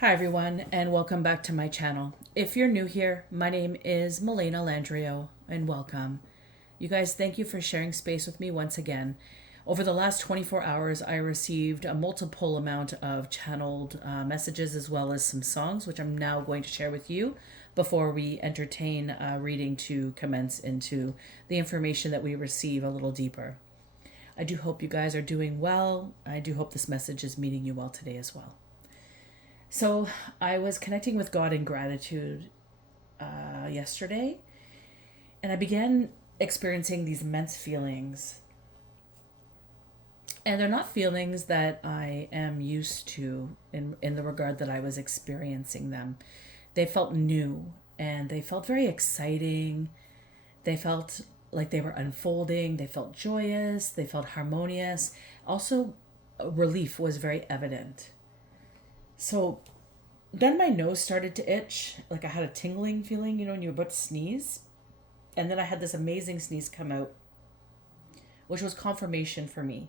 Hi everyone, and welcome back to my channel. If you're new here, my name is Melena Landrio, and welcome. You guys, thank you for sharing space with me once again. Over the last 24 hours, I received a multiple amount of channeled messages as well as some songs, which I'm now going to share with you before we entertain reading to commence into the information that we receive a little deeper. I do hope you guys are doing well. I do hope this message is meeting you well today as well. So I was connecting with God in gratitude yesterday, and I began experiencing these immense feelings. And they're not feelings that I am used to in the regard that I was experiencing them. They felt new and they felt very exciting. They felt like they were unfolding. They felt joyous. They felt harmonious. Also, relief was very evident. So then my nose started to itch, like I had a tingling feeling, when you're about to sneeze. And then I had this amazing sneeze come out, which was confirmation for me.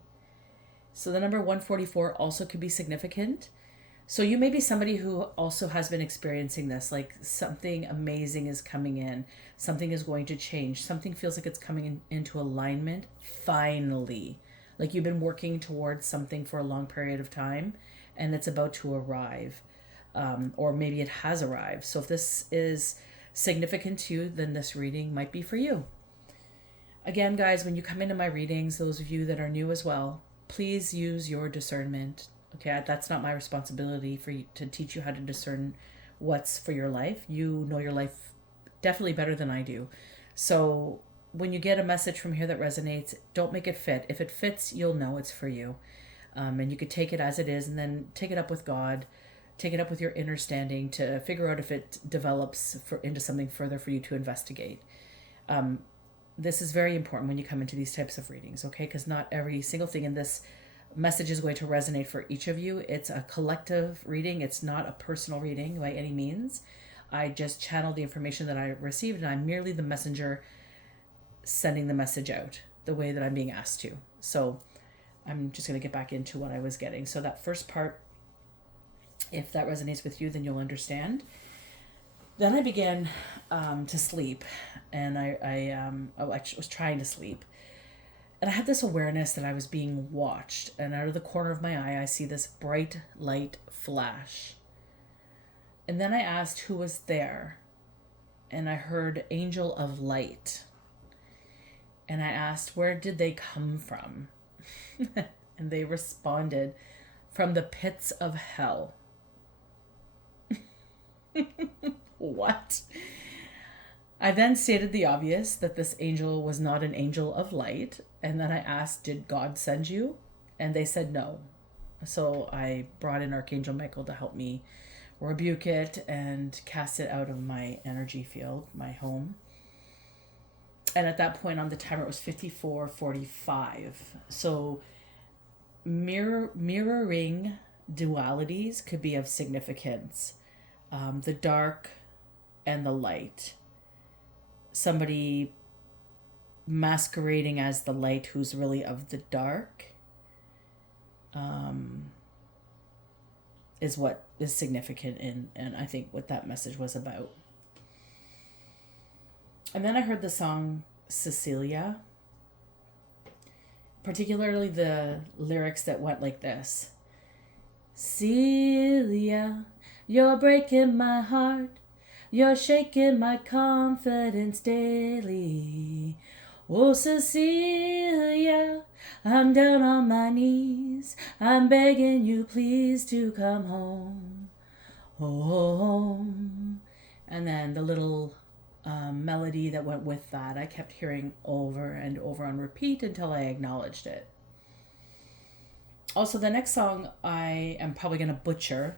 So the number 144 also could be significant. So you may be somebody who also has been experiencing this, like something amazing is coming in, something is going to change, something feels like it's coming into alignment finally. Like you've been working towards something for a long period of time and it's about to arrive, or maybe it has arrived. So if this is significant to you, then this reading might be for you. Again, guys, when you come into my readings, those of you that are new as well, please use your discernment. Okay, that's not my responsibility for you to teach you how to discern what's for your life. You know your life definitely better than I do. So when you get a message from here that resonates, don't make it fit. If it fits, you'll know it's for you. And you could take it as it is and then take it up with God, take it up with your inner standing to figure out if it develops into something further for you to investigate. This is very important when you come into these types of readings, okay? Because not every single thing in this message is going to resonate for each of you. It's a collective reading. It's not a personal reading by any means. I just channel the information that I received, and I'm merely the messenger sending the message out the way that I'm being asked to. So I'm just going to get back into what I was getting. So that first part, if that resonates with you, then you'll understand. Then I began to sleep, and I was trying to sleep. And I had this awareness that I was being watched. And out of the corner of my eye, I see this bright light flash. And then I asked who was there. And I heard angel of light. And I asked, where did they come from? And they responded, from the pits of hell. What? I then stated the obvious, that this angel was not an angel of light. And then I asked, did God send you? And they said no. So I brought in Archangel Michael to help me rebuke it and cast it out of my energy field, my home. And at that point on the timer, it was 54:45. So mirroring dualities could be of significance. The dark and the light. Somebody masquerading as the light who's really of the dark is what is significant and I think what that message was about. And then I heard the song Cecilia, particularly the lyrics that went like this. Celia, you're breaking my heart. You're shaking my confidence daily. Oh, Cecilia, I'm down on my knees. I'm begging you, please, to come home. Home. And then the little melody that went with that, I kept hearing over and over on repeat until I acknowledged it. Also, the next song I am probably going to butcher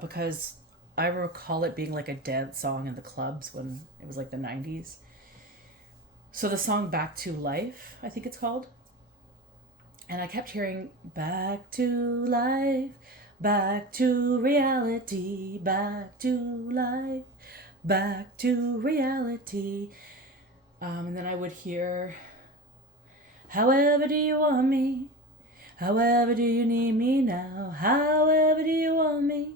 because I recall it being like a dance song in the clubs when it was like the 90s. So the song Back to Life, I think it's called. And I kept hearing back to life, back to reality, back to life, back to reality. And then I would hear, however do you want me? However do you need me now? However do you want me?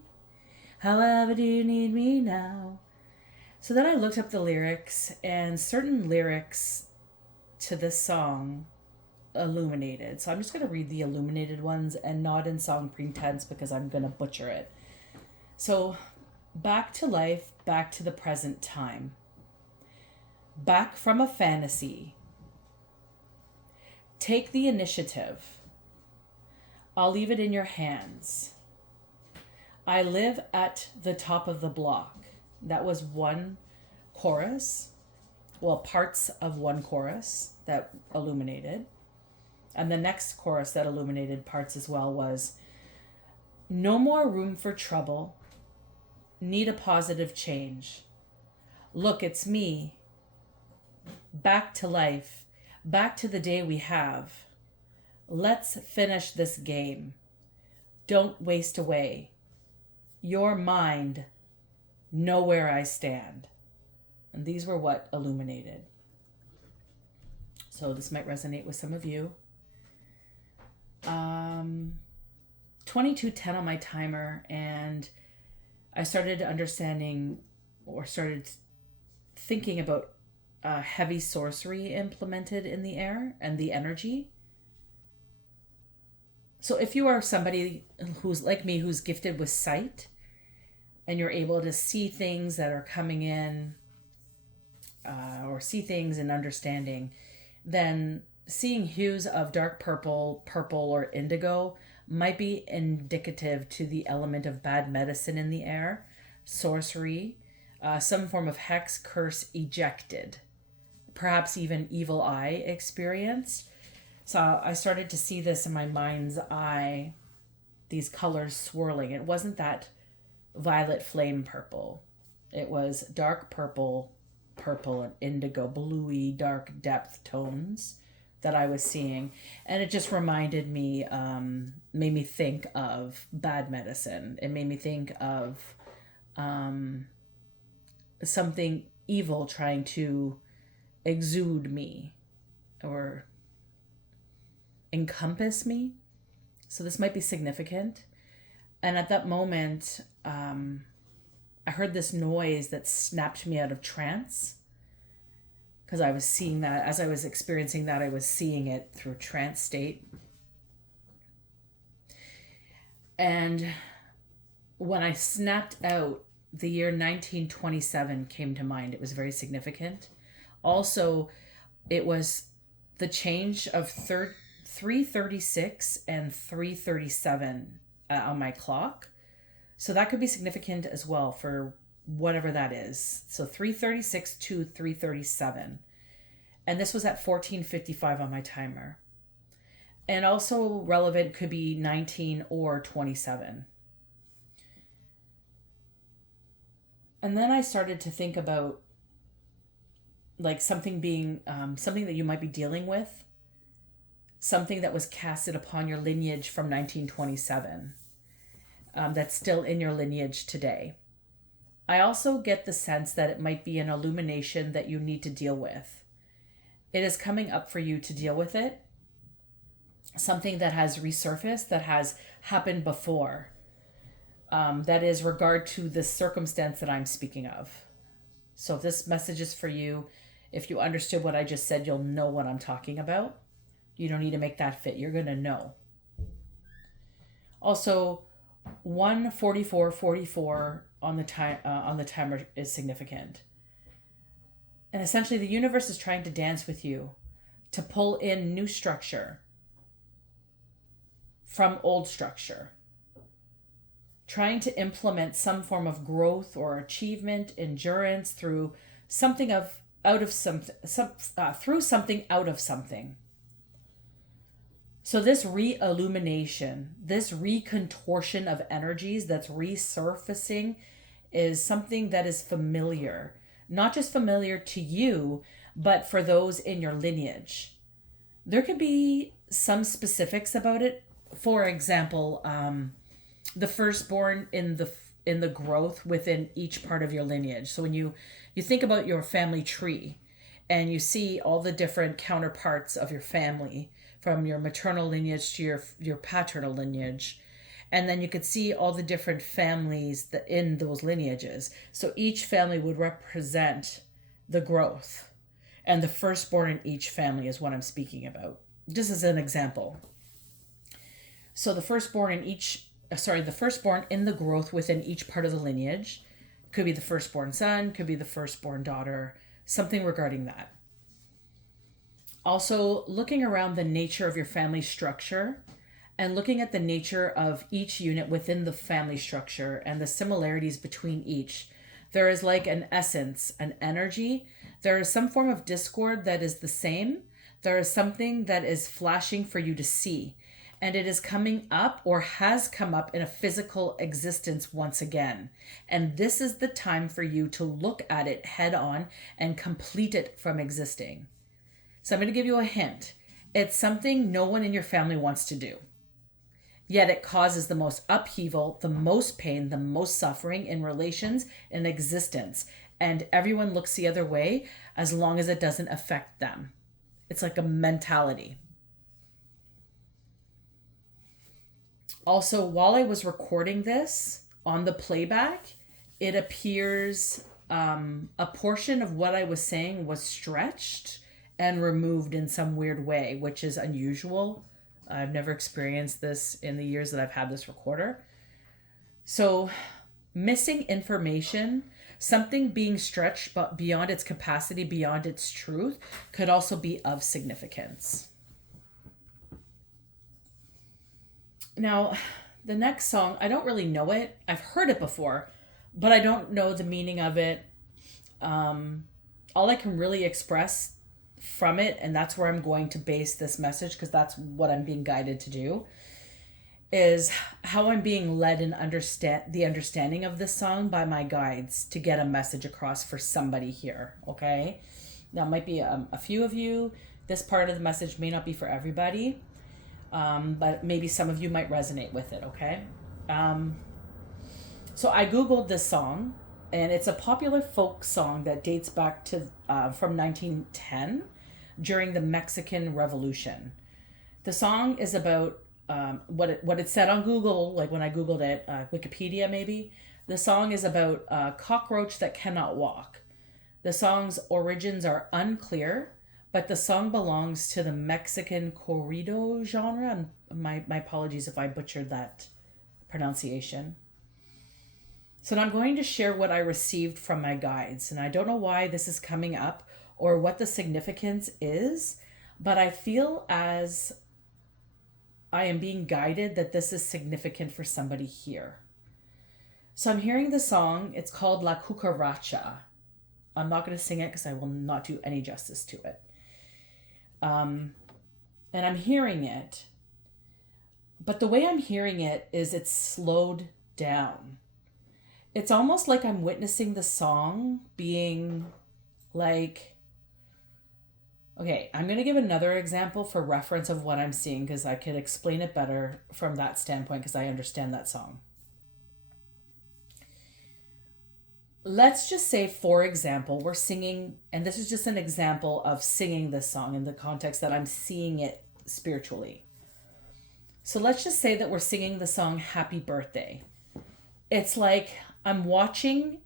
However do you need me now? So then I looked up the lyrics, and certain lyrics to this song illuminated. So I'm just going to read the illuminated ones and not in song pretense because I'm going to butcher it. So, back to life, back to the present time. Back from a fantasy. Take the initiative. I'll leave it in your hands. I live at the top of the block. That was one chorus. Well, parts of one chorus that illuminated. And the next chorus that illuminated parts as well was, no more room for trouble. Need a positive change. Look, it's me. Back to life. Back to the day we have. Let's finish this game. Don't waste away. Your mind. Know where I stand. And these were what illuminated. So this might resonate with some of you. 22:10 on my timer, and I started understanding or started thinking about heavy sorcery implemented in the air and the energy. So if you are somebody who's like me, who's gifted with sight, and you're able to see things that are coming in, or see things and understanding, then seeing hues of dark purple, purple, or indigo might be indicative to the element of bad medicine in the air, sorcery, some form of hex, curse, ejected, perhaps even evil eye experience. So I started to see this in my mind's eye, these colors swirling. It wasn't that violet flame purple. It was dark purple, purple, and indigo, bluey, dark depth tones that I was seeing. And it just reminded me, made me think of bad medicine. It made me think of something evil trying to exude me or encompass me. So this might be significant. And at that moment, I heard this noise that snapped me out of trance. Because I was seeing that, as I was experiencing that, I was seeing it through trance state. And when I snapped out, the year 1927 came to mind. It was very significant. Also, it was the change of 3:36 and 3:37 on my clock. So that could be significant as well for whatever that is. So 3:36 to 3:37. And this was at 14:55 on my timer. And also relevant could be 19 or 27. And then I started to think about like something being something that you might be dealing with, something that was casted upon your lineage from 1927, that's still in your lineage today. I also get the sense that it might be an illumination that you need to deal with. It is coming up for you to deal with it. Something that has resurfaced, that has happened before. That is regard to the circumstance that I'm speaking of. So if this message is for you, if you understood what I just said, you'll know what I'm talking about. You don't need to make that fit. You're going to know. Also, 1:44:44 on the timer is significant. And essentially the universe is trying to dance with you to pull in new structure from old structure. Trying to implement some form of growth or achievement, endurance through something out of something. So this re-illumination, this recontortion of energies that's resurfacing is something that is familiar. Not just familiar to you, but for those in your lineage. There could be some specifics about it. For example, the firstborn in the growth within each part of your lineage. So when you think about your family tree and you see all the different counterparts of your family, from your maternal lineage to your paternal lineage, And then you could see all the different families that in those lineages. So each family would represent the growth. And the firstborn in each family is what I'm speaking about. Just as an example. So the firstborn in the growth within each part of the lineage could be the firstborn son, could be the firstborn daughter, something regarding that. Also, looking around the nature of your family structure and looking at the nature of each unit within the family structure and the similarities between each. There is like an essence, an energy. There is some form of discord that is the same. There is something that is flashing for you to see. And it is coming up or has come up in a physical existence once again. And this is the time for you to look at it head on and complete it from existing. So I'm going to give you a hint. It's something no one in your family wants to do. Yet it causes the most upheaval, the most pain, the most suffering in relations and existence. And everyone looks the other way as long as it doesn't affect them. It's like a mentality. Also, while I was recording this on the playback, it appears a portion of what I was saying was stretched and removed in some weird way, which is unusual. I've never experienced this in the years that I've had this recorder. So, missing information, something being stretched but beyond its capacity, beyond its truth, could also be of significance. Now, the next song, I don't really know it. I've heard it before, but I don't know the meaning of it. All I can really express from it, and that's where I'm going to base this message because that's what I'm being guided to do, is how I'm being led and understanding of this song by my guides to get a message across for somebody here, okay? Now, might be a few of you. This part of the message may not be for everybody. But maybe some of you might resonate with it, okay? So I Googled this song, and it's a popular folk song that dates back to from 1910 during the Mexican Revolution. The song is about what it said on Google, like when I Googled it, Wikipedia maybe. The song is about a cockroach that cannot walk. The song's origins are unclear, but the song belongs to the Mexican corrido genre. My apologies if I butchered that pronunciation. So now I'm going to share what I received from my guides. And I don't know why this is coming up or what the significance is, but I feel as I am being guided that this is significant for somebody here. So I'm hearing the song. It's called La Cucaracha. I'm not going to sing it because I will not do any justice to it. And I'm hearing it, but the way I'm hearing it is it's slowed down. It's almost like I'm witnessing the song being like, okay, I'm going to give another example for reference of what I'm seeing because I could explain it better from that standpoint because I understand that song. Let's just say, for example, we're singing, and this is just an example of singing this song in the context that I'm seeing it spiritually. So let's just say that we're singing the song Happy Birthday. It's like I'm watching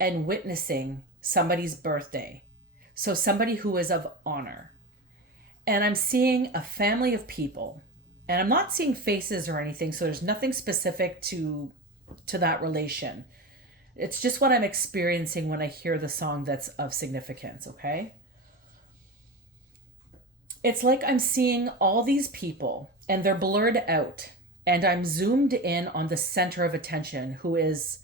and witnessing somebody's birthday. So somebody who is of honor. And I'm seeing a family of people. And I'm not seeing faces or anything, so there's nothing specific to that relation. It's just what I'm experiencing when I hear the song that's of significance, okay? It's like I'm seeing all these people and they're blurred out, and I'm zoomed in on the center of attention who is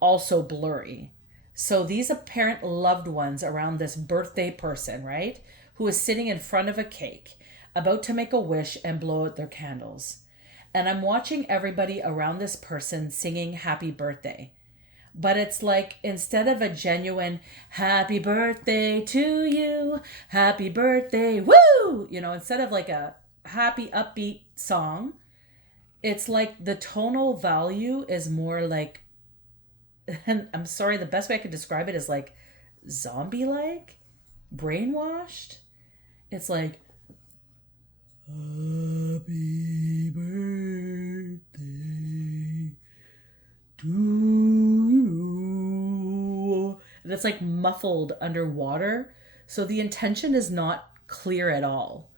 also blurry. So these apparent loved ones around this birthday person, right? Who is sitting in front of a cake, about to make a wish and blow out their candles. And I'm watching everybody around this person singing happy birthday. But it's like, instead of a genuine happy birthday to you, happy birthday, woo! Instead of like a happy upbeat song, it's like the tonal value is more like, and I'm sorry, the best way I could describe it is like zombie-like, brainwashed. It's like, happy birthday And it's like muffled underwater. So the intention is not clear at all.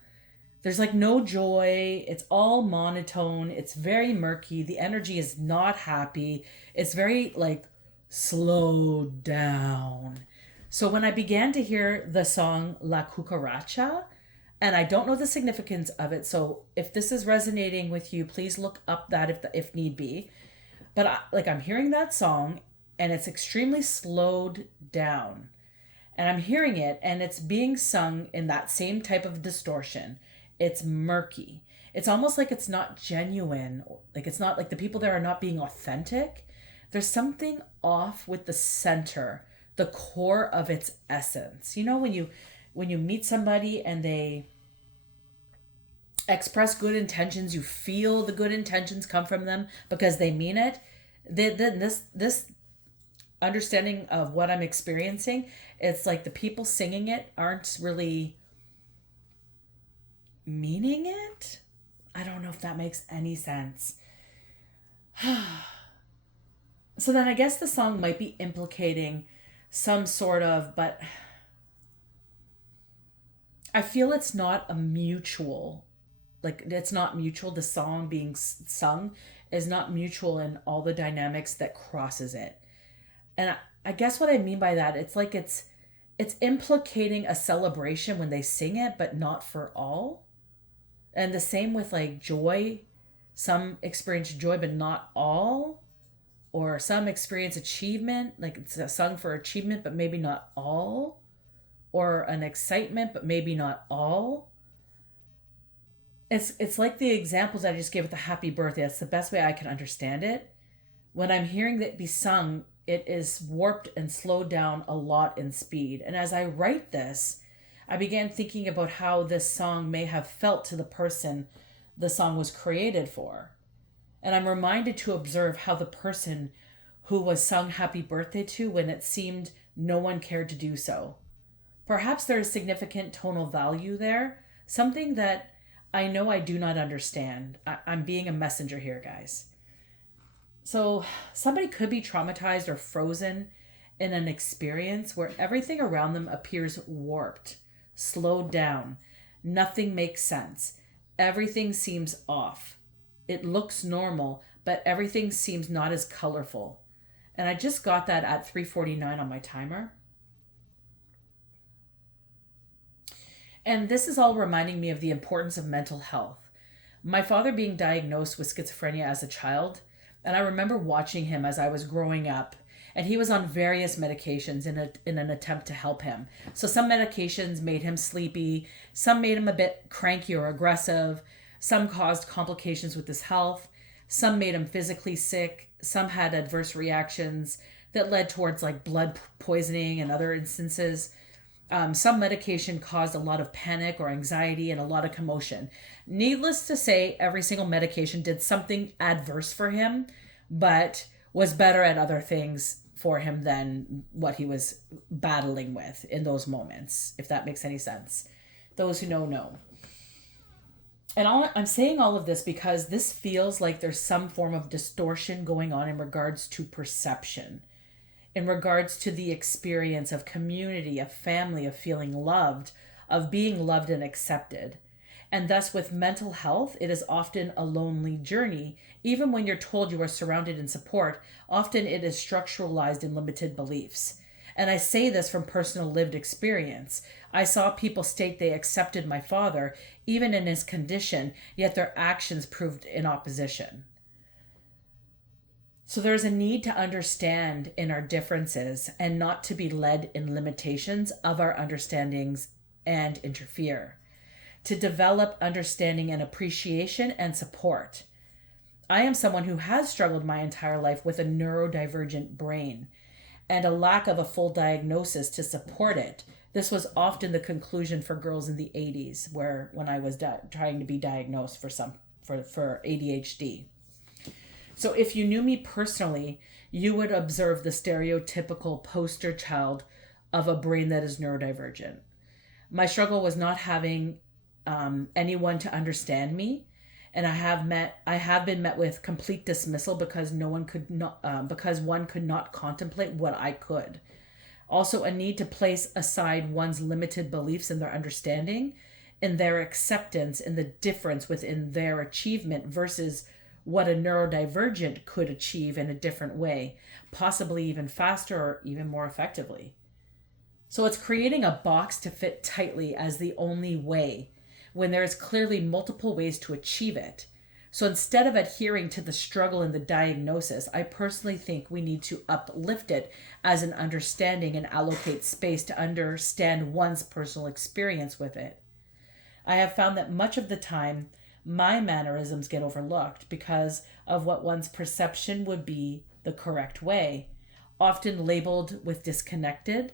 There's like no joy. It's all monotone. It's very murky. The energy is not happy. It's very like slowed down. So when I began to hear the song La Cucaracha, and I don't know the significance of it, so if this is resonating with you, please look up that if need be. But I'm hearing that song, and it's extremely slowed down, and I'm hearing it, and it's being sung in that same type of distortion. It's murky. It's almost like it's not genuine. Like it's not like the people there are not being authentic. There's something off with the center, the core of its essence. You know, when you meet somebody and they express good intentions, you feel the good intentions come from them because they mean it. Then this understanding of what I'm experiencing, it's like the people singing it aren't really meaning it. I don't know if that makes any sense. So then I guess the song might be implicating some sort of, but I feel it's not a mutual, like it's not mutual. The song being sung is not mutual in all the dynamics that crosses it. And I guess what I mean by that, it's like it's implicating a celebration when they sing it, but not for all. And the same with like joy. Some experience joy, but not all. Or some experience achievement, like it's a song for achievement, but maybe not all. Or an excitement, but maybe not all. It's like the examples I just gave with the happy birthday. That's the best way I can understand it. When I'm hearing that be sung, it is warped and slowed down a lot in speed. And as I write this, I began thinking about how this song may have felt to the person the song was created for. And I'm reminded to observe how the person who was sung happy birthday to when it seemed no one cared to do so. Perhaps there is significant tonal value there, something that I know I do not understand. I'm being a messenger here, guys. So somebody could be traumatized or frozen in an experience where everything around them appears warped, slowed down. Nothing makes sense. Everything seems off. It looks normal, but everything seems not as colorful. And I just got that at 3:49 on my timer. And this is all reminding me of the importance of mental health. My father being diagnosed with schizophrenia as a child, and I remember watching him as I was growing up, and he was on various medications in an attempt to help him. So some medications made him sleepy, some made him a bit cranky or aggressive, some caused complications with his health, some made him physically sick, some had adverse reactions that led towards like blood poisoning and other instances. Some medication caused a lot of panic or anxiety and a lot of commotion. Needless to say, every single medication did something adverse for him, but was better at other things for him than what he was battling with in those moments, if that makes any sense. Those who know. And I'm saying all of this because this feels like there's some form of distortion going on in regards to perception, in regards to the experience of community, of family, of feeling loved, of being loved and accepted. And thus, with mental health, it is often a lonely journey. Even when you're told you are surrounded in support, often it is structuralized in limited beliefs. And I say this from personal lived experience. I saw people state they accepted my father, even in his condition, yet their actions proved in opposition. So there's a need to understand in our differences and not to be led in limitations of our understandings and interfere. To develop understanding and appreciation and support. I am someone who has struggled my entire life with a neurodivergent brain and a lack of a full diagnosis to support it. This was often the conclusion for girls in the 80s, when I was trying to be diagnosed for ADHD. So if you knew me personally, you would observe the stereotypical poster child of a brain that is neurodivergent. My struggle was not having anyone to understand me And I have been met with complete dismissal because no one could not, because one could not contemplate what I could. Also, a need to place aside one's limited beliefs and their understanding and their acceptance in the difference within their achievement versus what a neurodivergent could achieve in a different way, possibly even faster or even more effectively. So it's creating a box to fit tightly as the only way when there is clearly multiple ways to achieve it. So instead of adhering to the struggle and the diagnosis, I personally think we need to uplift it as an understanding and allocate space to understand one's personal experience with it. I have found that much of the time, my mannerisms get overlooked because of what one's perception would be the correct way, often labeled with disconnected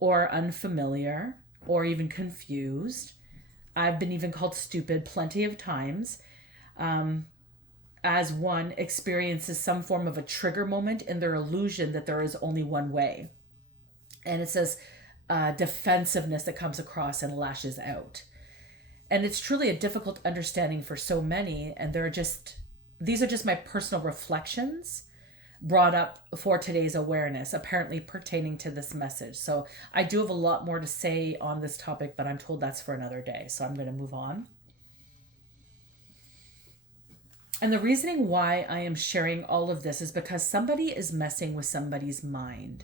or unfamiliar or even confused. I've been even called stupid plenty of times, as one experiences some form of a trigger moment in their illusion that there is only one way. And it says defensiveness that comes across and lashes out. And it's truly a difficult understanding for so many. And these are just my personal reflections brought up for today's awareness, apparently pertaining to this message. So I do have a lot more to say on this topic, but I'm told that's for another day. So I'm going to move on. And the reasoning why I am sharing all of this is because somebody is messing with somebody's mind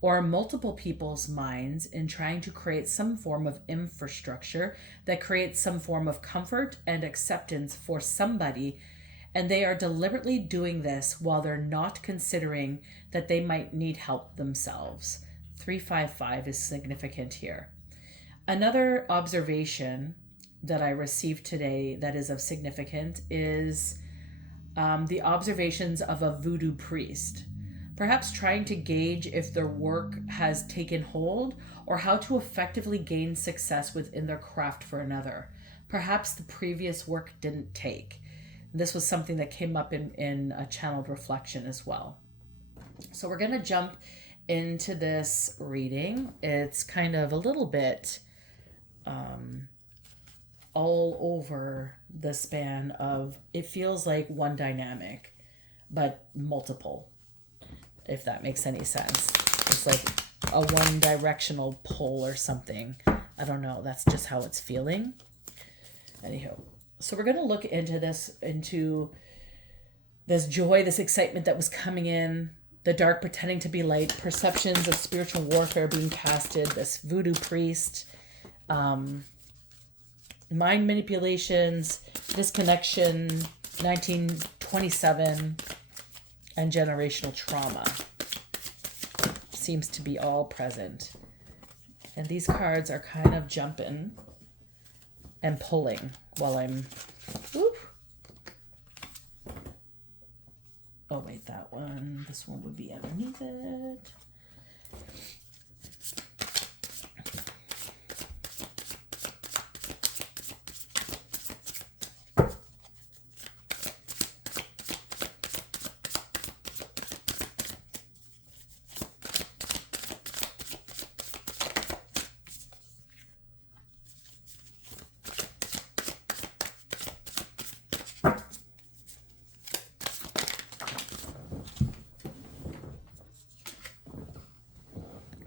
or multiple people's minds in trying to create some form of infrastructure that creates some form of comfort and acceptance for somebody. And they are deliberately doing this while they're not considering that they might need help themselves. 355 is significant here. Another observation that I received today that is of significance is the observations of a voodoo priest, perhaps trying to gauge if their work has taken hold or how to effectively gain success within their craft for another. Perhaps the previous work didn't take. This was something that came up in a channeled reflection as well. So we're going to jump into this reading. It's kind of a little bit all over the span of, it feels like one dynamic, but multiple, if that makes any sense. It's like a one directional pull or something. I don't know. That's just how it's feeling. Anyhow. So we're going to look into this joy, this excitement that was coming in, the dark pretending to be light, perceptions of spiritual warfare being casted, this voodoo priest, mind manipulations, disconnection, 1927, and generational trauma. Seems to be all present. And these cards are kind of jumping and pulling while I'm... Whoop. Oh, wait, that one. This one would be underneath it.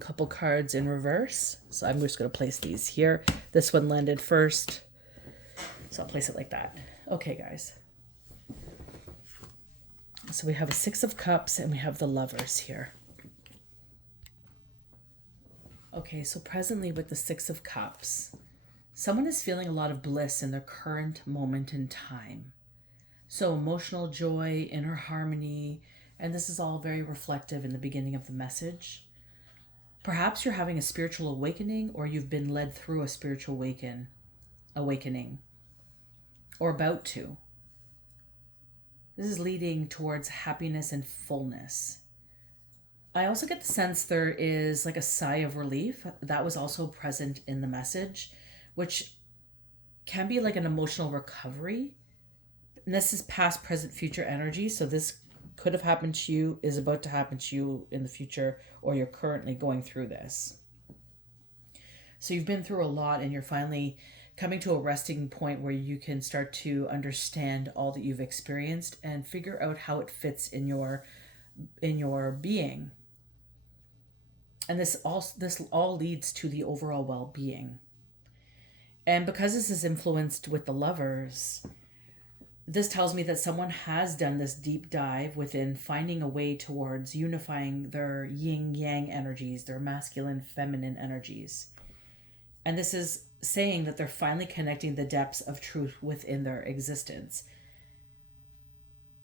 Couple cards in reverse. So I'm just going to place these here. This one landed first. So I'll place it like that. Okay, guys. So we have a 6 of Cups and we have the Lovers here. Okay, so presently with the 6 of Cups, someone is feeling a lot of bliss in their current moment in time. So emotional joy, inner harmony, and this is all very reflective in the beginning of the message. Perhaps you're having a spiritual awakening, or you've been led through a spiritual awakening, or about to. This is leading towards happiness and fullness. I also get the sense there is like a sigh of relief that was also present in the message, which can be like an emotional recovery. And this is past, present, future energy. So this could have happened to you, is about to happen to you in the future, or you're currently going through this. So you've been through a lot and you're finally coming to a resting point where you can start to understand all that you've experienced and figure out how it fits in your being. And this all leads to the overall well-being. And because this is influenced with the Lovers, this tells me that someone has done this deep dive within finding a way towards unifying their yin yang energies, their masculine feminine energies. And this is saying that they're finally connecting the depths of truth within their existence.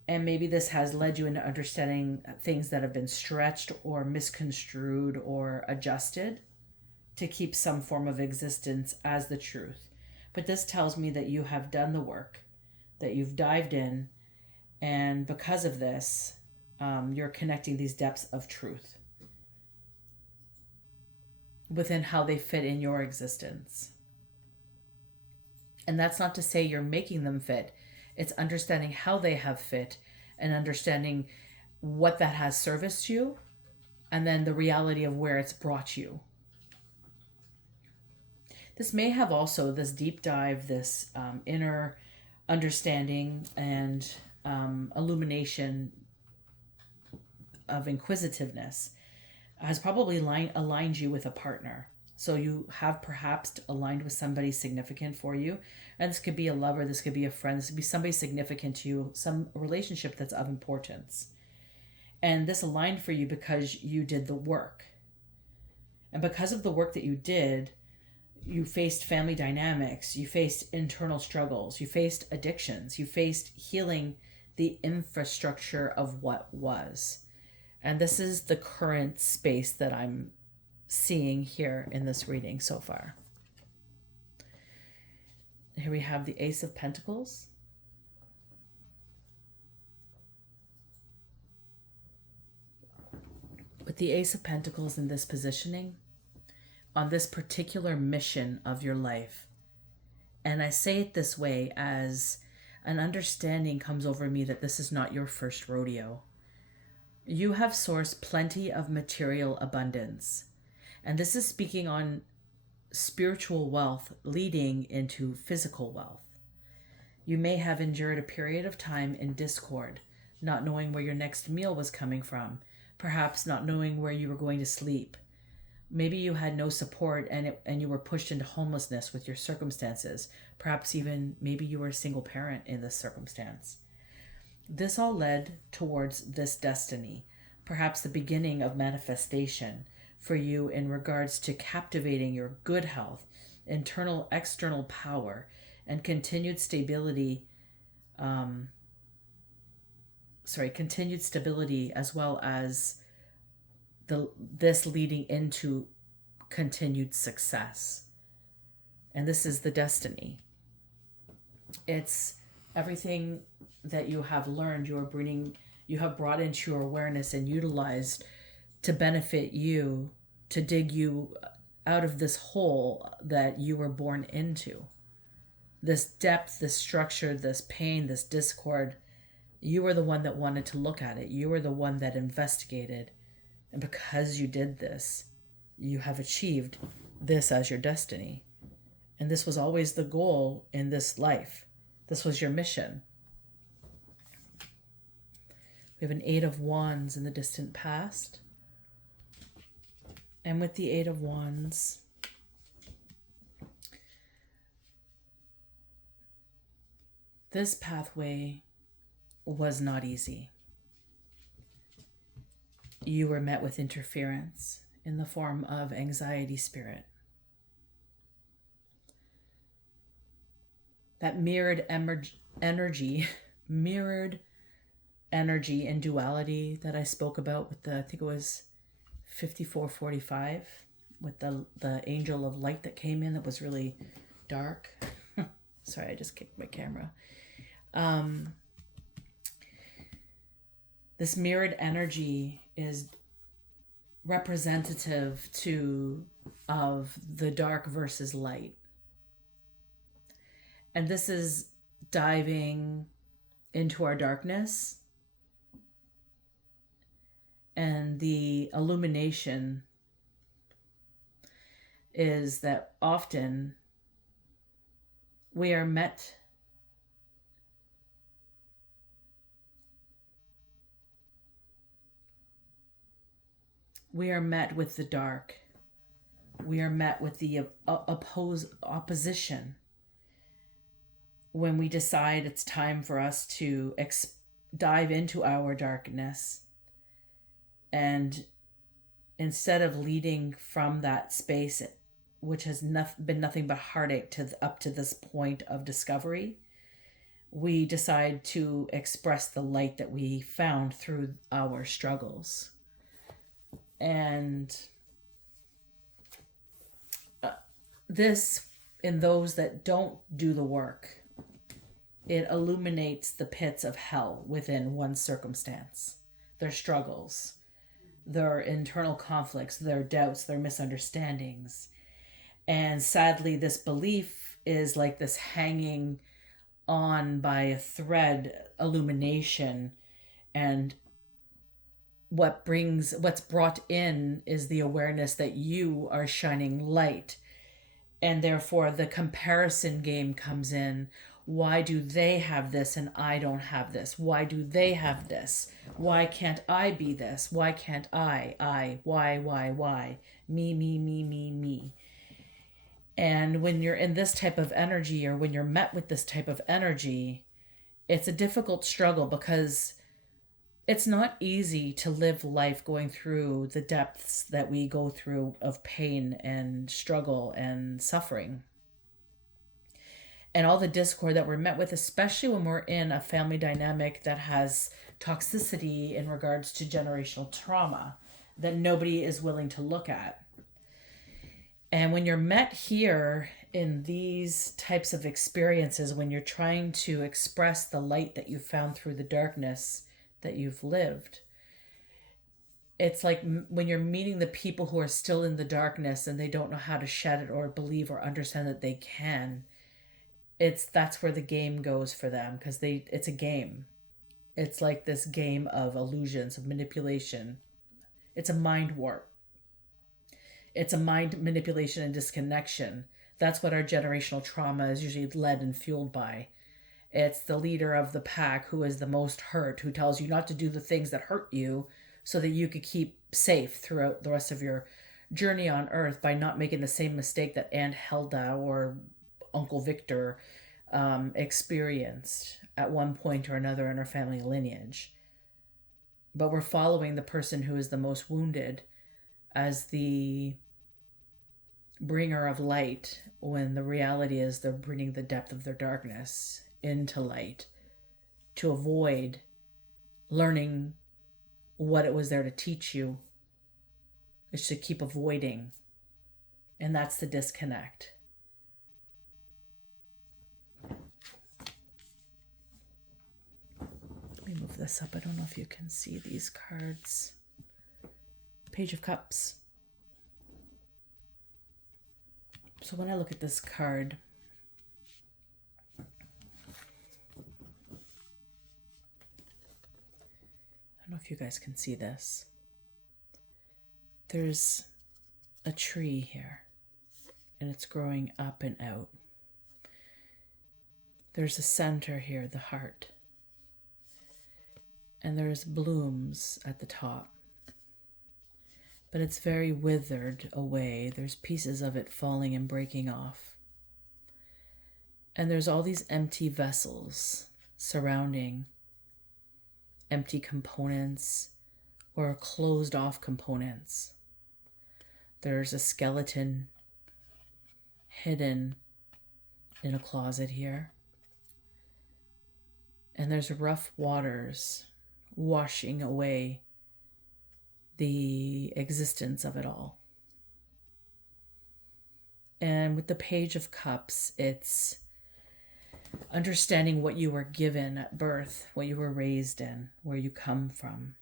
And maybe this has led you into understanding things that have been stretched or misconstrued or adjusted to keep some form of existence as the truth. But this tells me that you have done the work, that you've dived in, and because of this, you're connecting these depths of truth within how they fit in your existence. And that's not to say you're making them fit. It's understanding how they have fit and understanding what that has serviced you, and then the reality of where it's brought you. This may have also this deep dive, this inner understanding and illumination of inquisitiveness has probably aligned you with a partner. So you have perhaps aligned with somebody significant for you. And this could be a lover, this could be a friend, this could be somebody significant to you, some relationship that's of importance. And this aligned for you because you did the work. And because of the work that you did, you faced family dynamics, you faced internal struggles, you faced addictions, you faced healing the infrastructure of what was. And this is the current space that I'm seeing here in this reading so far. Here we have the Ace of Pentacles. With the Ace of Pentacles in this positioning, on this particular mission of your life, and I say it this way as an understanding comes over me that this is not your first rodeo. You have sourced plenty of material abundance. And this is speaking on spiritual wealth leading into physical wealth. You may have endured a period of time in discord, not knowing where your next meal was coming from, perhaps not knowing where you were going to sleep. Maybe you had no support and you were pushed into homelessness with your circumstances. Perhaps even maybe you were a single parent in this circumstance. This all led towards this destiny, perhaps the beginning of manifestation for you in regards to captivating your good health, internal, external power, and continued stability, as well as this leading into continued success. And this is the destiny. It's everything that you have learned, you have brought into your awareness and utilized to benefit you, to dig you out of this hole that you were born into. This depth, this structure, this pain, this discord, you were the one that wanted to look at it. You were the one that investigated. And because you did this, you have achieved this as your destiny. And this was always the goal in this life. This was your mission. We have an Eight of Wands in the distant past. And with the Eight of Wands, this pathway was not easy. You were met with interference in the form of anxiety spirit. That mirrored energy and duality that I spoke about with I think it was 5445, with the angel of light that came in that was really dark. Sorry, I just kicked my camera. This mirrored energy is representative of the dark versus light. And this is diving into our darkness, and the illumination is that often we are met with the dark. We are met with the opposition when we decide it's time for us to dive into our darkness, and instead of leading from that space, which has been nothing but heartache up to this point of discovery, we decide to express the light that we found through our struggles. And this, in those that don't do the work, it illuminates the pits of hell within one's circumstance, their struggles, their internal conflicts, their doubts, their misunderstandings. And sadly, this belief is like this hanging on by a thread illumination, and what's brought in is the awareness that you are shining light, and therefore the comparison game comes in. Why do they have this and I don't have this? Why do they have this? Why can't I be this? Why can't why me. And when you're in this type of energy, or when you're met with this type of energy, it's a difficult struggle, because it's not easy to live life going through the depths that we go through of pain and struggle and suffering. And all the discord that we're met with, especially when we're in a family dynamic that has toxicity in regards to generational trauma that nobody is willing to look at. And when you're met here in these types of experiences, when you're trying to express the light that you found through the darkness that you've lived, it's like when you're meeting the people who are still in the darkness and they don't know how to shed it or believe or understand that they can. That's where the game goes for them, because it's a game. It's like this game of illusions, of manipulation. It's a mind warp. It's a mind manipulation and disconnection. That's what our generational trauma is usually led and fueled by. It's the leader of the pack who is the most hurt, who tells you not to do the things that hurt you so that you could keep safe throughout the rest of your journey on Earth by not making the same mistake that Aunt Helda or Uncle Victor experienced at one point or another in our family lineage. But we're following the person who is the most wounded as the bringer of light, when the reality is they're bringing the depth of their darkness into light to avoid learning what it was there to teach you. It's to keep avoiding. And that's the disconnect. Let me move this up. I don't know if you can see these cards. Page of Cups. So when I look at this card, I don't know if you guys can see this. There's a tree here, and it's growing up and out. There's a center here, the heart. And there's blooms at the top. But it's very withered away. There's pieces of it falling and breaking off. And there's all these empty vessels surrounding empty components or closed off components. There's a skeleton hidden in a closet here. And there's rough waters washing away the existence of it all. And with the Page of Cups, it's understanding what you were given at birth, what you were raised in, where you come from.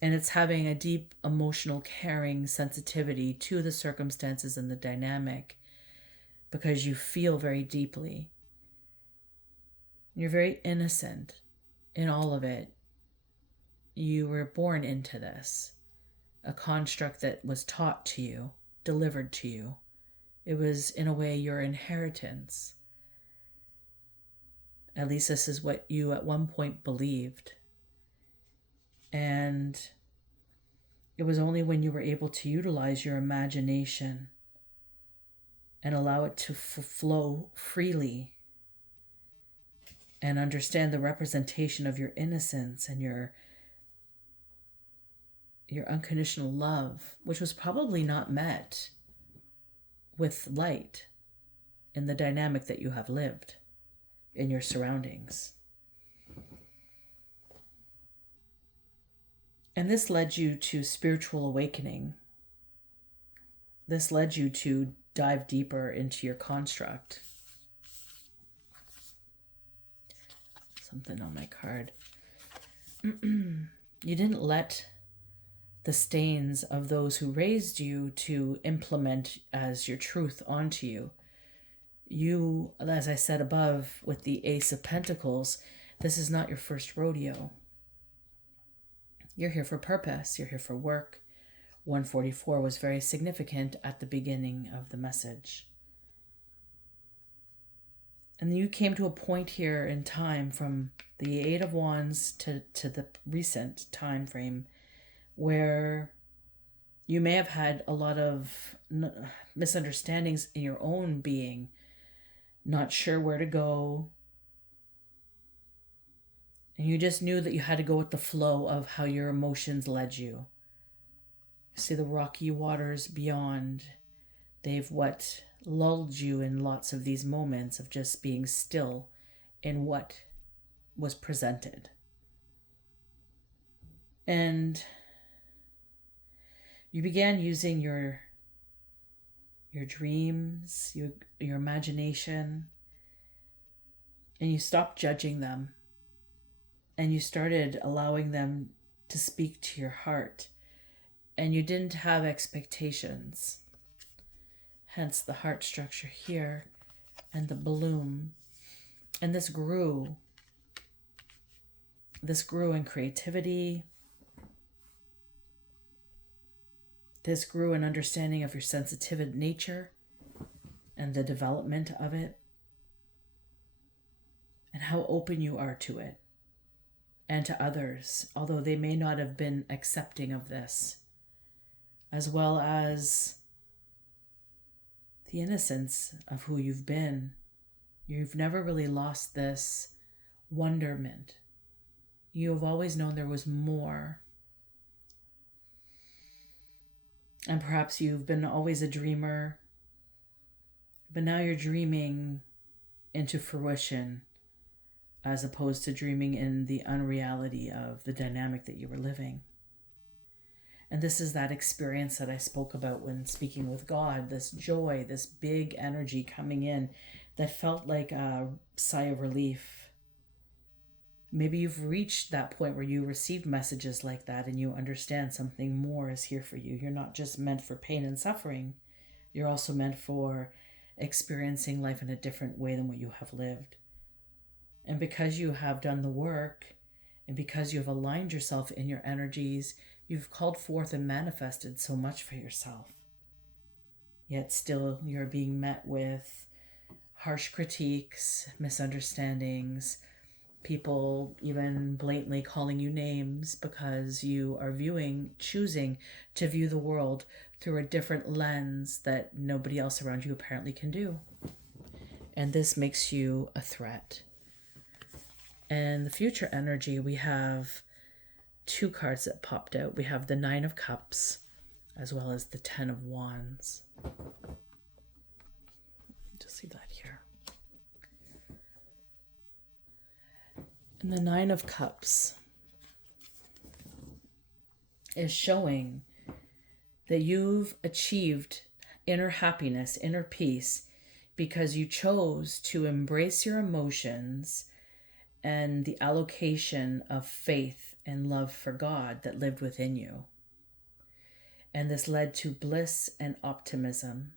And it's having a deep emotional caring sensitivity to the circumstances and the dynamic, because you feel very deeply. You're very innocent in all of it. You were born into this, a construct that was taught to you, delivered to you, It was, in a way, your inheritance. At least this is what you at one point believed. And it was only when you were able to utilize your imagination and allow it to flow freely and understand the representation of your innocence and your unconditional love, which was probably not met with light in the dynamic that you have lived in your surroundings. And this led you to spiritual awakening. This led you to dive deeper into your construct. Something on my card. You didn't let the stains of those who raised you to implement as your truth onto you. You, as I said above with the Ace of Pentacles, this is not your first rodeo. You're here for purpose. You're here for work. 144 was very significant at the beginning of the message. And you came to a point here in time from the Eight of Wands to the recent time frame where you may have had a lot of misunderstandings in your own being, not sure where to go. And you just knew that you had to go with the flow of how your emotions led you. You see the rocky waters beyond. They've lulled you in lots of these moments of just being still in what was presented. And you began using your dreams, your imagination, and you stopped judging them. And you started allowing them to speak to your heart. And you didn't have expectations. Hence the heart structure here and the bloom. And this grew. This grew in creativity. This grew in understanding of your sensitive nature and the development of it. And how open you are to it. And to others, although they may not have been accepting of this, as well as the innocence of who you've been. You've never really lost this wonderment. You have always known there was more. And perhaps you've been always a dreamer, but now you're dreaming into fruition, as opposed to dreaming in the unreality of the dynamic that you were living. And this is that experience that I spoke about when speaking with God, this joy, this big energy coming in that felt like a sigh of relief. Maybe you've reached that point where you received messages like that and you understand something more is here for you. You're not just meant for pain and suffering. You're also meant for experiencing life in a different way than what you have lived. And because you have done the work, and because you have aligned yourself in your energies, you've called forth and manifested so much for yourself. Yet still you're being met with harsh critiques, misunderstandings, people even blatantly calling you names because you are choosing to view the world through a different lens that nobody else around you apparently can do. And this makes you a threat. And the future energy, we have two cards that popped out. We have the Nine of Cups as well as the Ten of Wands. Just see that here. And the Nine of Cups is showing that you've achieved inner happiness, inner peace, because you chose to embrace your emotions and the allocation of faith and love for God that lived within you. And this led to bliss and optimism.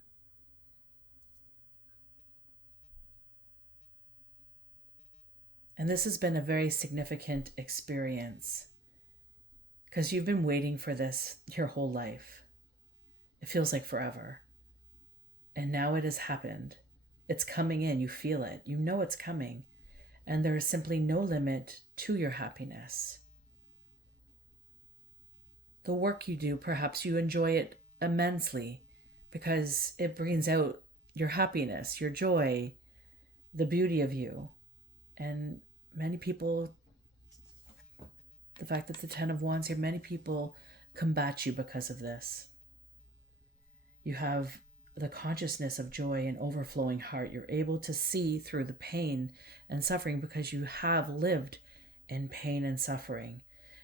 And this has been a very significant experience because you've been waiting for this your whole life. It feels like forever. And now it has happened. It's coming in. You feel it. You know it's coming. And there is simply no limit to your happiness. The work you do, perhaps you enjoy it immensely because it brings out your happiness, your joy, the beauty of you. And many people, the fact that the Ten of Wands here, many people combat you because of this. You have the consciousness of joy and overflowing heart. You're able to see through the pain and suffering because you have lived in pain and suffering.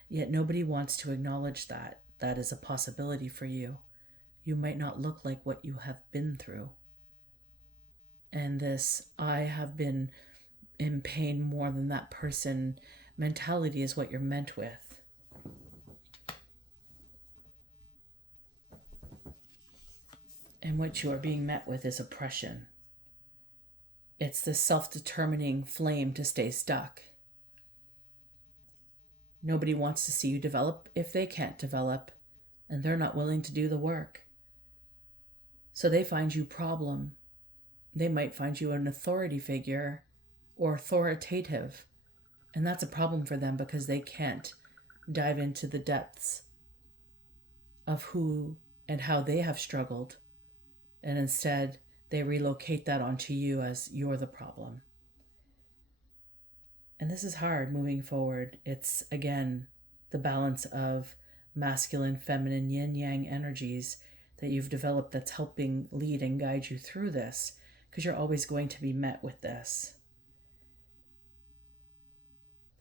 Yet nobody wants to acknowledge that that is a possibility for you. You might not look like what you have been through. And this, I have been in pain more than that person mentality is what you're meant with. And what you are being met with is oppression. It's the self-determining flame to stay stuck. Nobody wants to see you develop if they can't develop, and they're not willing to do the work. So they find you problem. They might find you an authority figure or authoritative, and that's a problem for them because they can't dive into the depths of who and how they have struggled. And instead, they relocate that onto you as you're the problem. And this is hard moving forward. It's, again, the balance of masculine, feminine, yin-yang energies that you've developed that's helping lead and guide you through this, because you're always going to be met with this.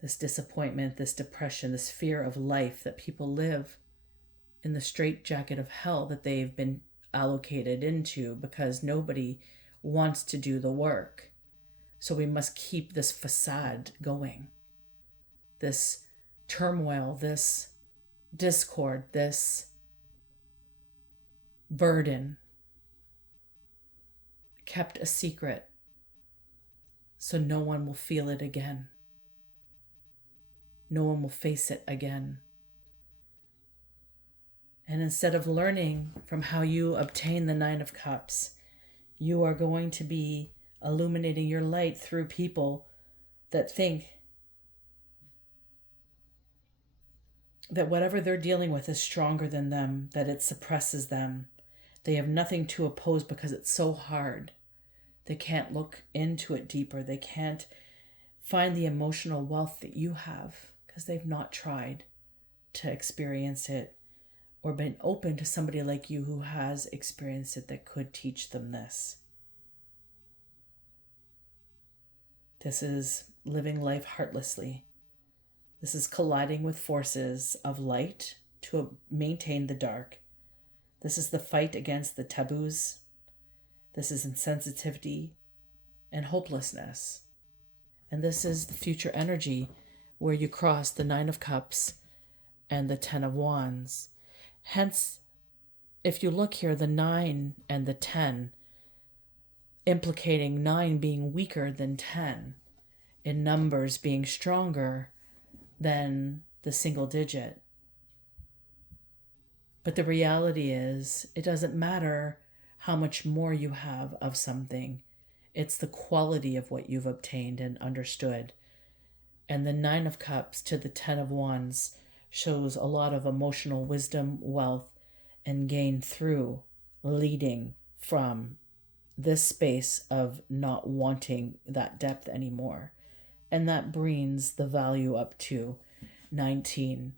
This disappointment, this depression, this fear of life that people live in the straitjacket of hell that they've been allocated into because nobody wants to do the work. So we must keep this facade going. This turmoil, this discord, this burden kept a secret so no one will feel it again. No one will face it again. And instead of learning from how you obtain the Nine of Cups, you are going to be illuminating your light through people that think that whatever they're dealing with is stronger than them, that it suppresses them. They have nothing to oppose because it's so hard. They can't look into it deeper. They can't find the emotional wealth that you have because they've not tried to experience it or been open to somebody like you who has experienced it that could teach them this. This is living life heartlessly. This is colliding with forces of light to maintain the dark. This is the fight against the taboos. This is insensitivity and hopelessness. And this is the future energy where you cross the Nine of Cups and the Ten of Wands. Hence, if you look here, the 9 and the 10, implicating 9 being weaker than 10, in numbers being stronger than the single digit. But the reality is, it doesn't matter how much more you have of something. It's the quality of what you've obtained and understood. And the 9 of Cups to the 10 of Wands shows a lot of emotional wisdom, wealth, and gain through leading from this space of not wanting that depth anymore. And that brings the value up to 19.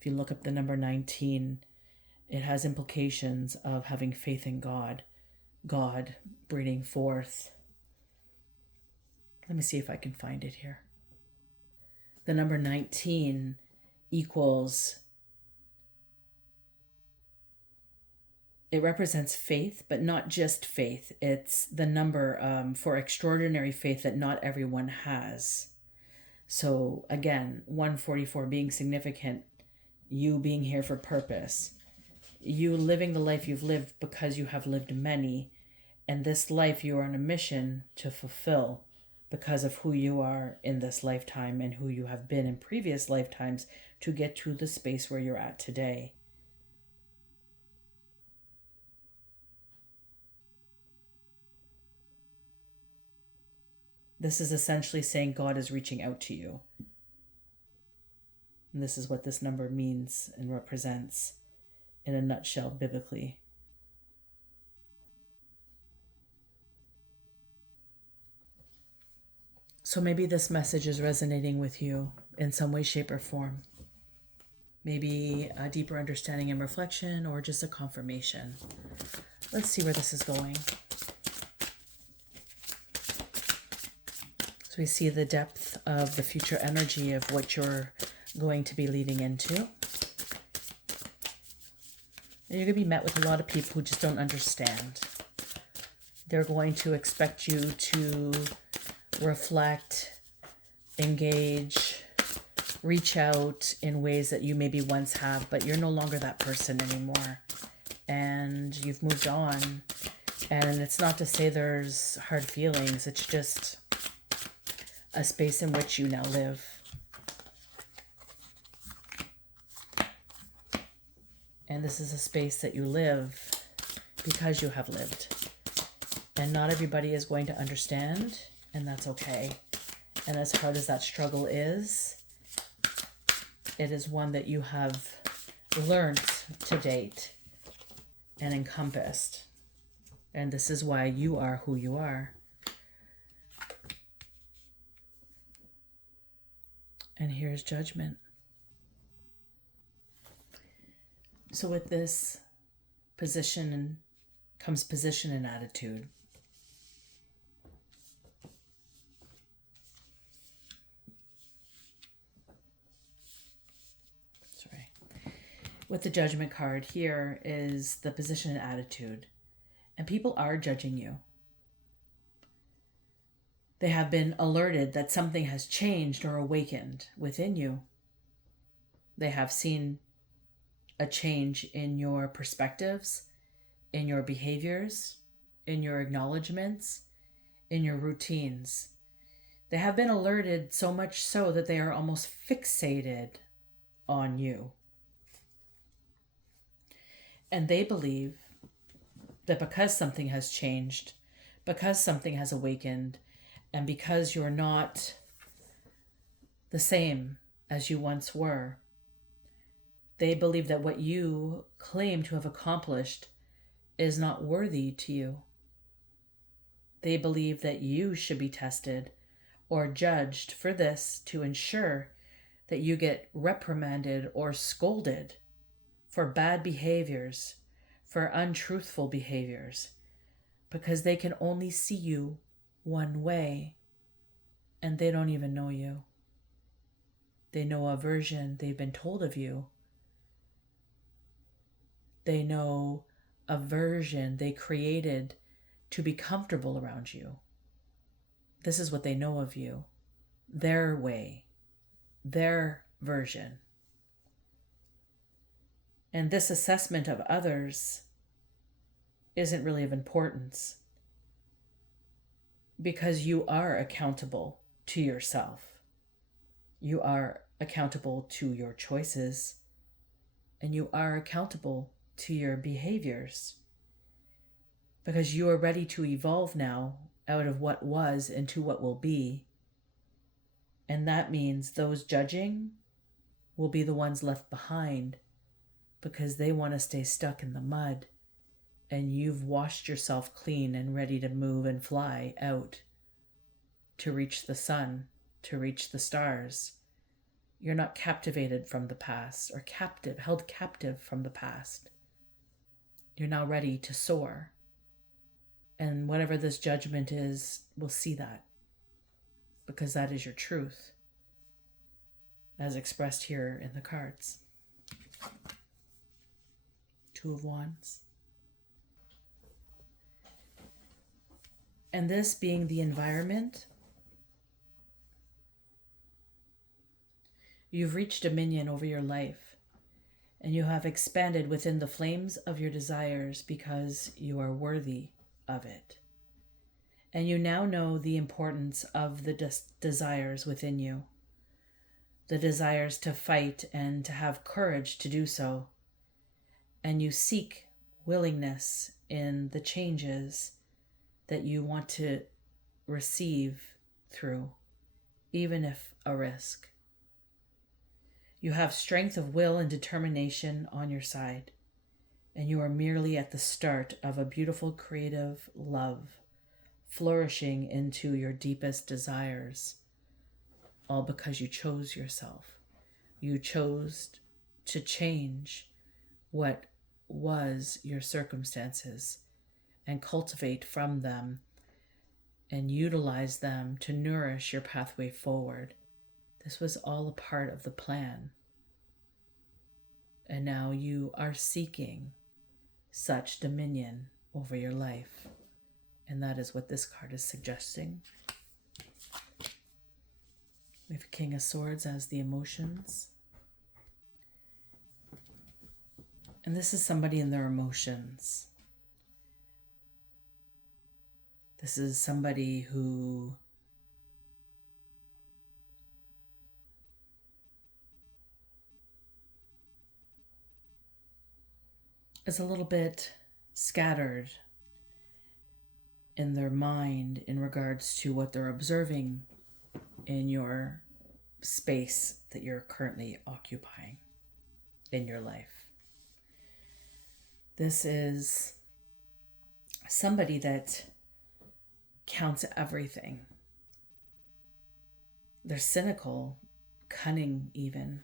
If you look up the number 19, it has implications of having faith in God, God bringing forth. Let me see if I can find it here. The number 19 equals, it represents faith, but not just faith. It's the number for extraordinary faith that not everyone has. So again, 144 being significant, you being here for purpose, you living the life you've lived because you have lived many, and this life you are on a mission to fulfill because of who you are in this lifetime and who you have been in previous lifetimes to get to the space where you're at today. This is essentially saying God is reaching out to you. And this is what this number means and represents in a nutshell biblically. So maybe this message is resonating with you in some way, shape, or form. Maybe a deeper understanding and reflection, or just a confirmation. Let's see where this is going. So we see the depth of the future energy of what you're going to be leading into. And you're going to be met with a lot of people who just don't understand. They're going to expect you to reflect, engage, reach out in ways that you maybe once have, but you're no longer that person anymore. And you've moved on. And it's not to say there's hard feelings. It's just a space in which you now live. And this is a space that you live because you have lived. And not everybody is going to understand, and that's okay. And as hard as that struggle is, it is one that you have learned to date and encompassed. And this is why you are who you are. And here's judgment. So with this position comes position and attitude. Sorry. With the judgment card, here is the position and attitude. And people are judging you. They have been alerted that something has changed or awakened within you. They have seen a change in your perspectives, in your behaviors, in your acknowledgements, in your routines. They have been alerted so much so that they are almost fixated on you. And they believe that because something has changed, because something has awakened, and because you're not the same as you once were, they believe that what you claim to have accomplished is not worthy to you. They believe that you should be tested or judged for this to ensure that you get reprimanded or scolded for bad behaviors, for untruthful behaviors, because they can only see you one way, and they don't even know you. They know a version they've been told of you. They know a version they created to be comfortable around you. This is what they know of you. Their way, their version. And this assessment of others isn't really of importance, because you are accountable to yourself. You are accountable to your choices, and you are accountable to your behaviors, because you are ready to evolve now out of what was into what will be. And that means those judging will be the ones left behind, because they want to stay stuck in the mud. And you've washed yourself clean and ready to move and fly out to reach the sun, to reach the stars. You're not captivated from the past or held captive from the past. You're now ready to soar. And whatever this judgment is, we'll see that, because that is your truth, as expressed here in the cards. Two of Wands. And this being the environment, you've reached dominion over your life, and you have expanded within the flames of your desires because you are worthy of it. And you now know the importance of the desires within you, the desires to fight and to have courage to do so. And you seek willingness in the changes that you want to receive through, even if a risk. You have strength of will and determination on your side, and you are merely at the start of a beautiful creative love, flourishing into your deepest desires, all because you chose yourself. You chose to change what was your circumstances and cultivate from them and utilize them to nourish your pathway forward. This was all a part of the plan. And now you are seeking such dominion over your life. And that is what this card is suggesting. We have King of Swords as the emotions. And this is somebody in their emotions. This is somebody who is a little bit scattered in their mind in regards to what they're observing in your space that you're currently occupying in your life. This is somebody that counts everything. They're cynical, cunning even.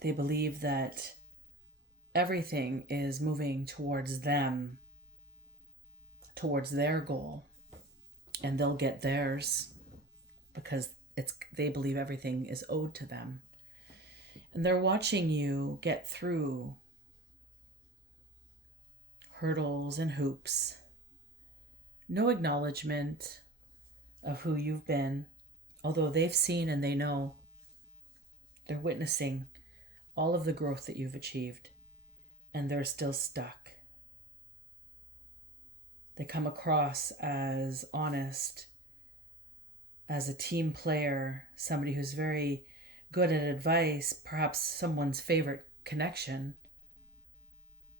They believe that everything is moving towards them, towards their goal, and they'll get theirs because they believe everything is owed to them. And they're watching you get through hurdles and hoops. No acknowledgement of who you've been, although they've seen and they know. They're witnessing all of the growth that you've achieved, and they're still stuck. They come across as honest, as a team player, somebody who's very good at advice, perhaps someone's favorite connection,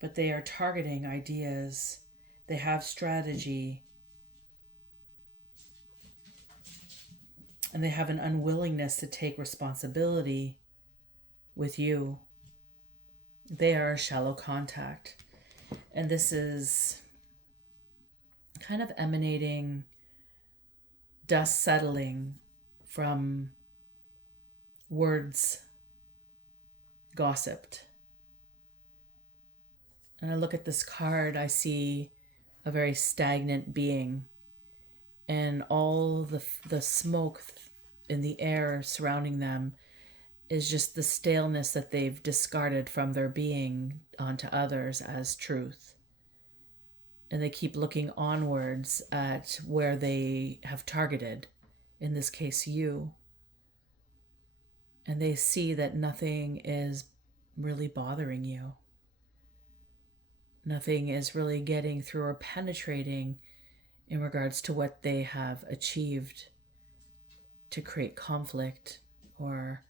but they are targeting ideas. They have strategy, and they have an unwillingness to take responsibility with you. They are a shallow contact, and this is kind of emanating dust settling from words gossiped. And I look at this card, I see a very stagnant being, and all the smoke in the air surrounding them is just the staleness that they've discarded from their being onto others as truth. And they keep looking onwards at where they have targeted, in this case you. And they see that nothing is really bothering you. Nothing is really getting through or penetrating in regards to what they have achieved to create conflict, or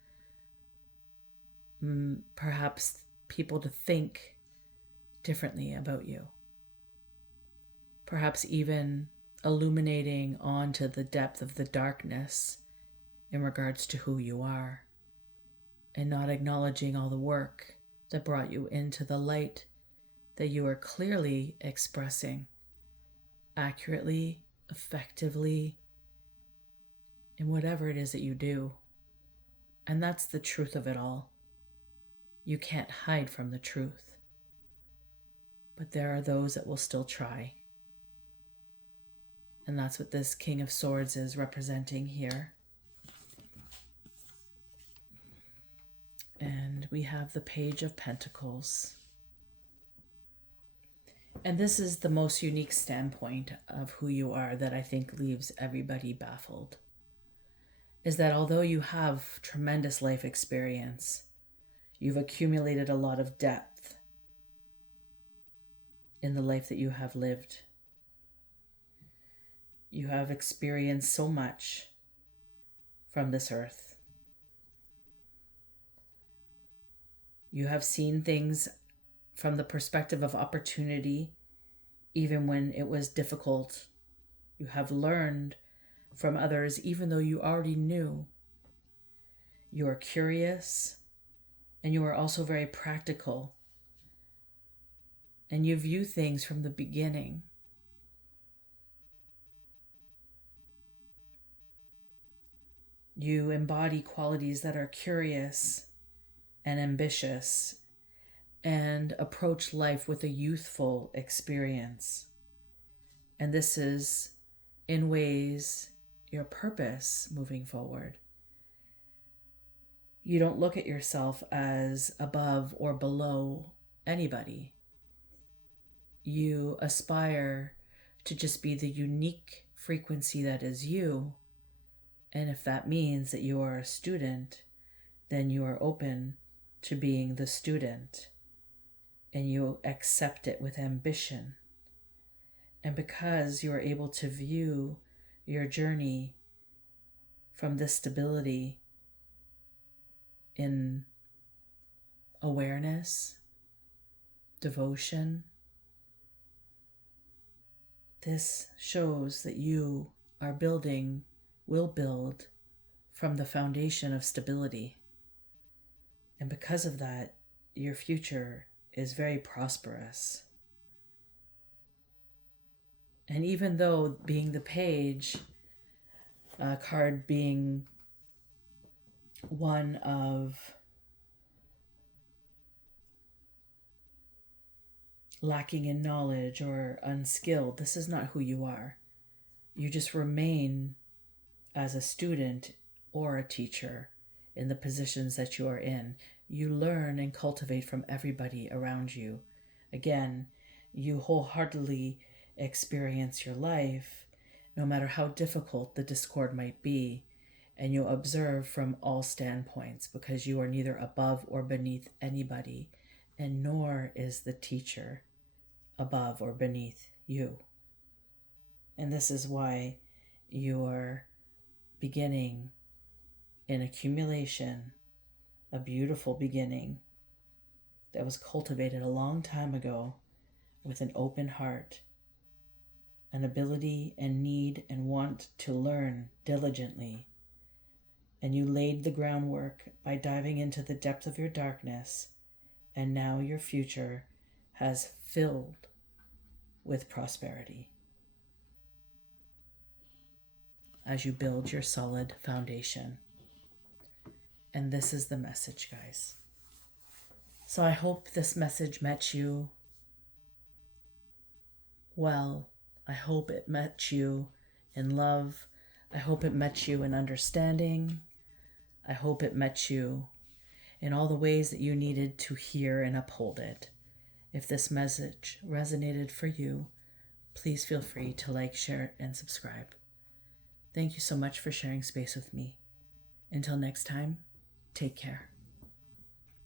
perhaps people to think differently about you. Perhaps even illuminating onto the depth of the darkness in regards to who you are, and not acknowledging all the work that brought you into the light that you are clearly expressing accurately, effectively, in whatever it is that you do. And that's the truth of it all. You can't hide from the truth. But there are those that will still try. And that's what this King of Swords is representing here. And we have the Page of Pentacles. And this is the most unique standpoint of who you are that I think leaves everybody baffled. Is that although you have tremendous life experience, you've accumulated a lot of depth in the life that you have lived. You have experienced so much from this earth. You have seen things from the perspective of opportunity, even when it was difficult. You have learned from others even though you already knew. You are curious, and you are also very practical. And you view things from the beginning. You embody qualities that are curious and ambitious and approach life with a youthful experience. And this is, in ways, your purpose moving forward. You don't look at yourself as above or below anybody. You aspire to just be the unique frequency that is you. And if that means that you are a student, then you are open to being the student. And you accept it with ambition. And because you are able to view your journey from this stability in awareness, devotion, this shows that you will build from the foundation of stability. And because of that, your future is very prosperous. And even though being the page card being one of lacking in knowledge or unskilled, this is not who you are. You just remain as a student or a teacher in the positions that you are in. You learn and cultivate from everybody around you. Again, you wholeheartedly experience your life, no matter how difficult the discord might be, and you observe from all standpoints, because you are neither above or beneath anybody, and nor is the teacher above or beneath you. And this is why you are beginning in accumulation, a beautiful beginning that was cultivated a long time ago with an open heart, an ability and need and want to learn diligently. And you laid the groundwork by diving into the depth of your darkness, and now your future has filled with prosperity as you build your solid foundation. And this is the message, guys. So I hope this message met you well. I hope it met you in love. I hope it met you in understanding. I hope it met you in all the ways that you needed to hear and uphold it. If this message resonated for you, please feel free to like, share, and subscribe. Thank you so much for sharing space with me. Until next time, take care.